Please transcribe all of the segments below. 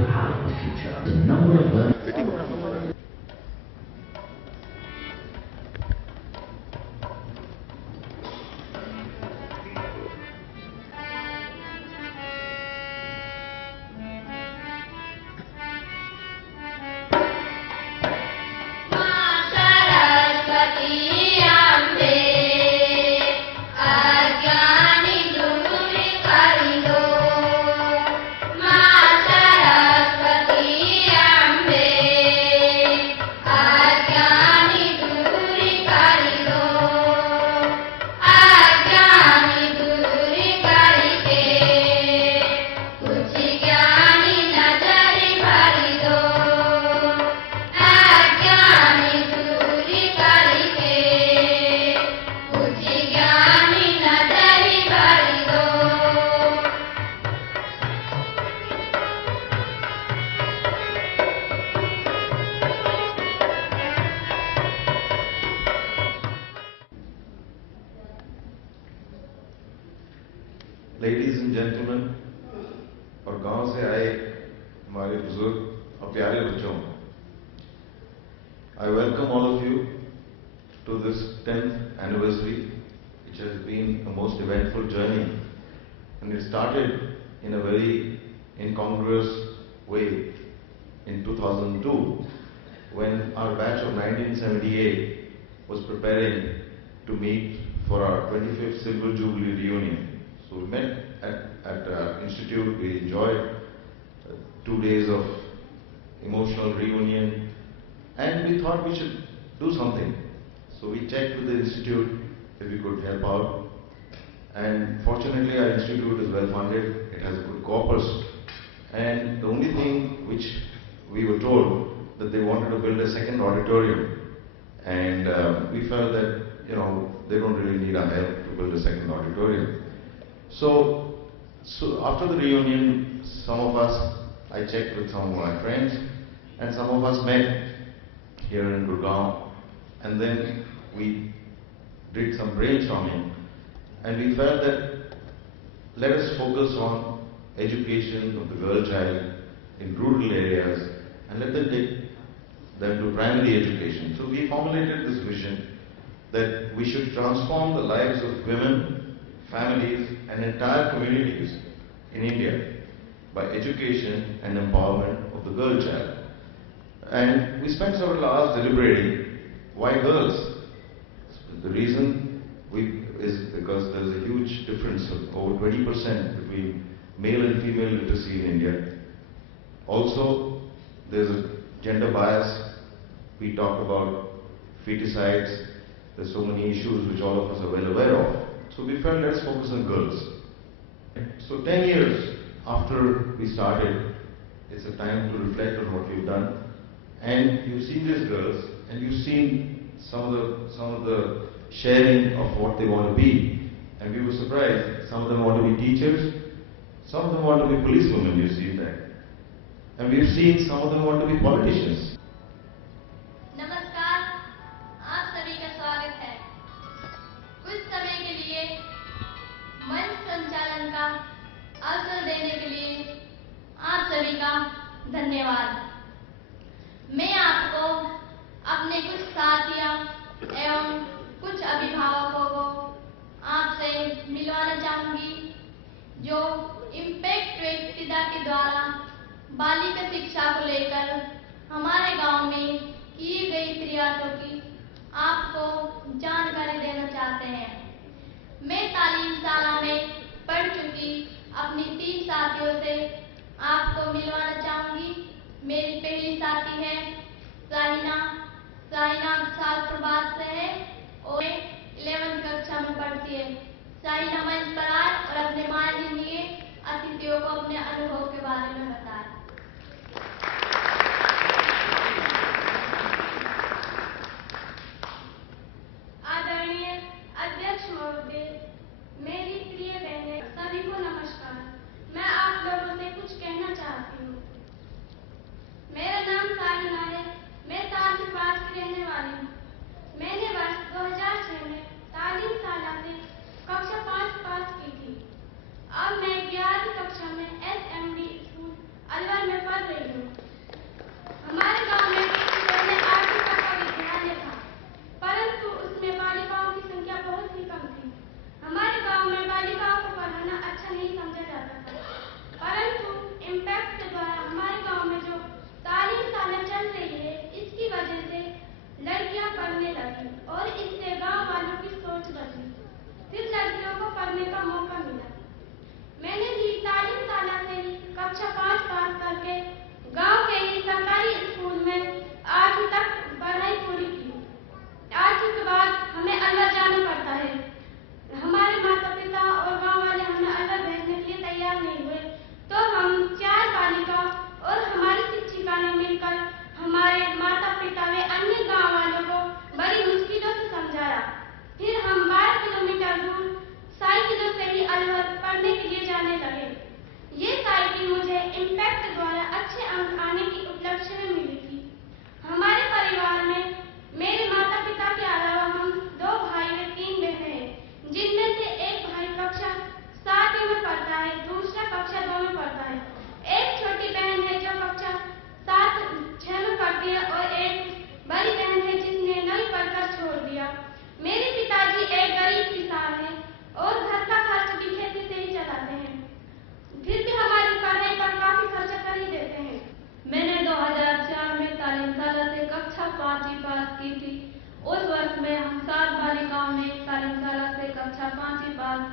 have the future. The number of learners. Ladies and gentleman और गांव से आए हमारे बुजुर्ग और प्यारे बच्चों, I welcome all of you to this 10th anniversary, which has been a most eventful journey, and it started in a very incongruous way in 2002 when our batch of 1978 was preparing to meet for our 25th Silver Jubilee reunion. So we met at Institute, we enjoyed 2 days of emotional reunion, and we thought we should do something. So we checked with the Institute if we could help out, and fortunately our Institute is well funded, it has a good corpus, and the only thing which we were told that they wanted to build a second auditorium, and we felt that, they don't really need our help to build a second auditorium. So after the reunion, some of us, I checked with some of my friends, and some of us met here in Gurgaon, and then we did some brainstorming, and we felt that let us focus on education of the girl child in rural areas, and let them take them to primary education. So we formulated this vision that we should transform the lives of women, families and entire communities in India by education and empowerment of the girl child. And we spent several hours deliberating why girls. The reason is because there is a huge difference of over 20% between male and female literacy in India. Also, there is a gender bias. We talk about feticides. There are so many issues which all of us are well aware of. So we felt let's focus on girls. So 10 years after we started, it's a time to reflect on what we've done. And you've seen these girls, and you've seen some of the sharing of what they want to be. And we were surprised. Some of them want to be teachers, some of them want to be policewomen, you've seen that. And we've seen some of them want to be politicians. अवसर देने के लिए आप सभी का धन्यवाद। मैं आपको अपने कुछ साथियों एवं कुछ अभिभावकों को आपसे मिलवाना चाहूंगी जो इम्पैक्ट व्यक्तिदा के द्वारा बालिका शिक्षा को लेकर हमारे गांव में किए गए प्रयासों की आपको जानकारी देना चाहते हैं। मैं तालीम शाला में पढ़ चुकी अपनी 3 साथियों से आपको मिलवाना चाहूंगी। मेरी पहली साथी है साहिना। साहिना सालप्रबाद से है और 11वीं कक्षा में पढ़ती है। साहिना मंच पर आए और अपने माननीय अतिथियों को अपने अनुभव के बारे में बताए। आदरणीय अध्यक्ष महोदय, मेरी प्रिय बहनें, सभी को नमस्कार। मैं आप लोगों से कुछ कहना चाहती हूँ। मेरा नाम साहिना है, मैं तालप्रबाद की रहने वाली हूँ। मैंने वर्ष 2006 में तालीम शाला से कक्षा 5 पास की थी। अब मैं 11वीं कक्षा में SMD स्कूल अलवर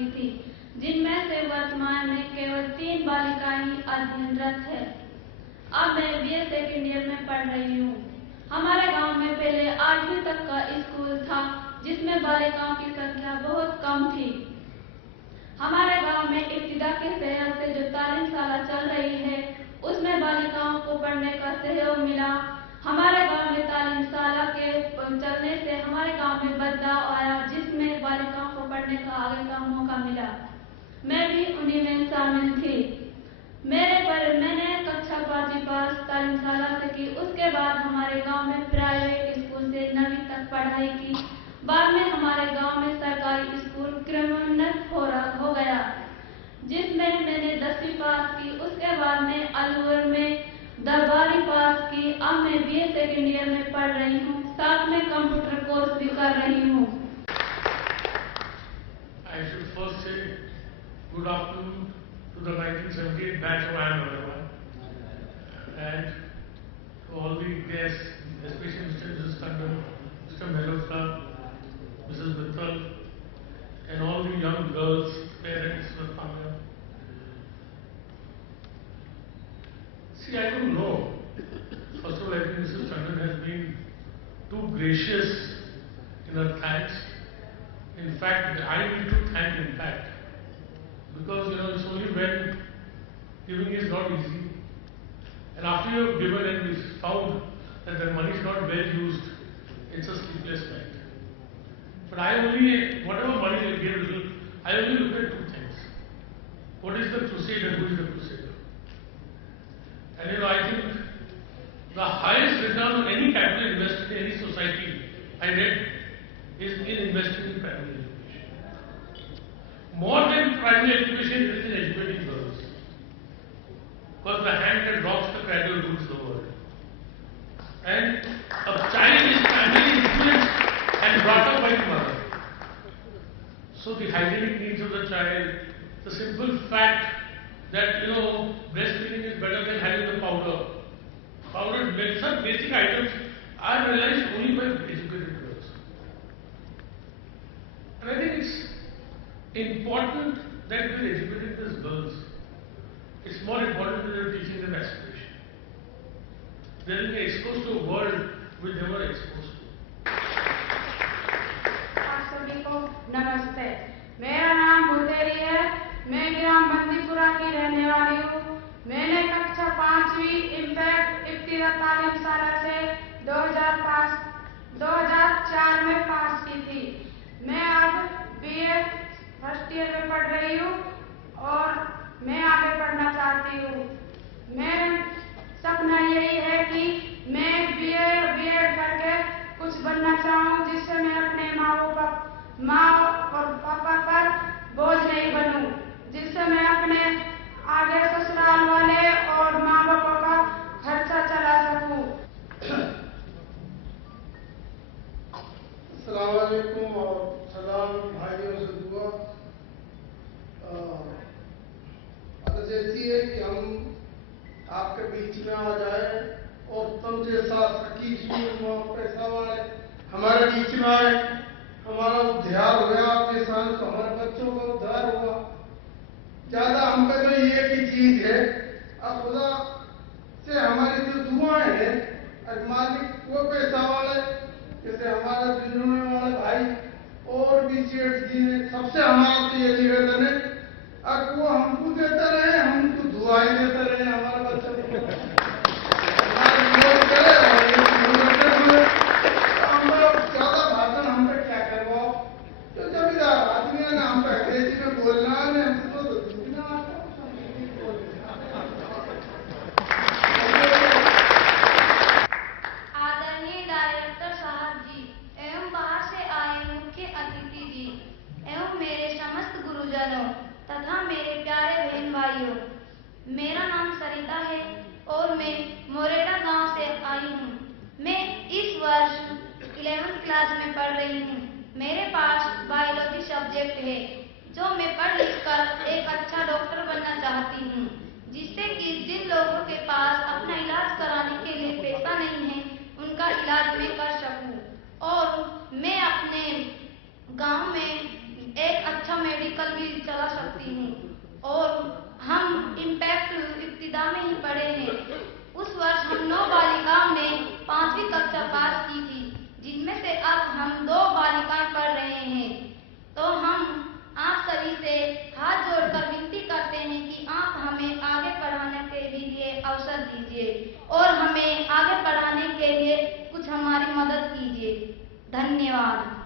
की थी, जिनमें से वर्तमान में केवल 3 बालिकाएं ही अध्ययनरत है। अब मैं बीए सेकेंड ईयर में पढ़ रही हूँ। हमारे गांव में पहले 8वीं तक का स्कूल था, जिसमें बालिकाओं की संख्या बहुत कम थी। हमारे गांव में इब्तिदा के शहर से जो तालीमशाला चल रही है, उसमें बालिकाओं को पढ़ने का सहयोग मिला। हमारे गांव में तालीमशाला के चलने से हमारे गांव में बदलाव आया, जिसमें बालिकाओं को पढ़ने का आगे का मौका मिला। मैं भी उन्हीं में शामिल थी। मैंने कक्षा 5वीं पास तालीमशाला से की। उसके बाद हमारे गांव में प्राइवेट स्कूल से 9वीं तक पढ़ाई की। बाद में हमारे गांव में सरकारी स्कूल क्रमोन्नत हो गया, जिसमें मैंने 10वीं पास की। उसके बाद मैं अलवर में 12वीं पास की। अब मैं बीए सेकेंड ईयर में पढ़ रही हूँ, साथ में कंप्यूटर कोर्स भी कर रही हूँ। I should first say good afternoon to the 1978 batch of IIM and to all the guests, especially Mrs. Tandon, Mr. Mehrotra, Mrs. Mittal, and all the young girls, parents, Rathamya. See, I don't know. First of all, I think Mrs. Tandon has been too gracious in her thanks. In fact, I need to thank in fact, because it's only when giving is not easy, and after you have given and we found that the money is not well used, it's a sleepless night. But whatever money you give, I only look at 2 things. What is the crusade and who is the crusader? And I think the highest return on any capital invested in any society, I read, is in investing in primary education. More than primary education, it is in educating girls. Because the hand that rocks the cradle rules the world. And a child is primarily influenced and brought up by the mother. So the hygienic needs of the child, the simple fact that breastfeeding is better than having the powder. Powdered milk, such basic items are realized only by educated girls. And I think it's important that we're educating these girls. It's more important that we're teaching them aspiration. They will be exposed to a world which they were exposed to. आप सभी को नमस्ते। मेरा नाम भूतेरी है। मैं ग्राम बंदीपुरा की रहने वाली हूँ। मैंने कक्षा 5वीं इम्पैक्ट इब्तिदा तालीमशाला से 2004 में पास की थी। मैं अब बीए फर्स्ट ईयर में पढ़ रही हूँ और मैं आगे पढ़ना चाहती हूँ। मेरा सपना यही है कि मैं बीएड करके कुछ बनना चाहूँ, जिससे मैं अपने माँ और पापा पर बोझ नहीं बनूं, जिससे मैं अपने आगे ससुराल वाले और माँ बाप का खर्चा चला सकूं। अस्सलाम वालेकुम और सलाम भाइयों से दुआ। अर्ज़ ऐसी है कि हम आपके बीच में आ जाए और तुम जैसा पैसा वाले हमारे बीच में आए, हमारा उद्धार हुआ आपके साथ, तो हमारे बच्चों का उद्धार हुआ। ज्यादा हम पे तो ये की चीज है, अब खुदा से हमारी जो दुआएं हैं, मालिक वो पैसा वाले जैसे हमारे बिजली वाले भाई और भी सेठ जी ने, सबसे हमारा तो ये निवेदन है, अब वो हमको देते रहे, हमको दुआएं देते रहे हमारे बच्चों को। ज्यादा भाषण हम पे क्या करवाओ, जो जमींदार आदमी है ना, हम पे अंग्रेजी में बोलना है, हमको तो दूसरा आदरणीय डायरेक्टर साहब जी एवं बाहर से आए मुख्य अतिथि जी एवं मेरे समस्त गुरुजनों तथा मेरे प्यारे बहन भाइयों, मेरा नाम सरिता है और मैं मोरेटा गांव से आई हूँ। मैं इस वर्ष 11th क्लास में पढ़ रही हूँ। मेरे पास बायोलॉजी सब्जेक्ट है, जो मैं पढ़ लिख कर एक अच्छा डॉक्टर बनना चाहती हूँ, जिससे कि जिन लोगों के पास अपना इलाज कराने के लिए पैसा नहीं है, उनका इलाज मैं कर सकूँ और मैं अपने गांव में एक अच्छा मेडिकल साइकिल भी चला सकती हूँ और हम इम्पैक्ट इब्तिदा में ही पढ़े हैं। उस वर्ष हम 9 बालिकाओं ने 5वीं कक्षा पास की थी, जिनमें से अब हम 2 बालिकाएं पढ़ रहे हैं। तो हम आप सभी से हाथ जोड़कर विनती करते हैं कि आप हमें आगे पढ़ाने के लिए अवसर दीजिए और हमें आगे पढ़ाने के लिए कुछ हमारी मदद कीजिए। धन्यवाद।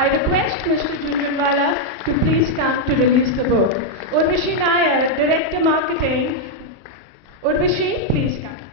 I request Mr. Jhunjhunwala to please come to release the book. Urvashi Nair, Director Marketing. Urvashi, please come.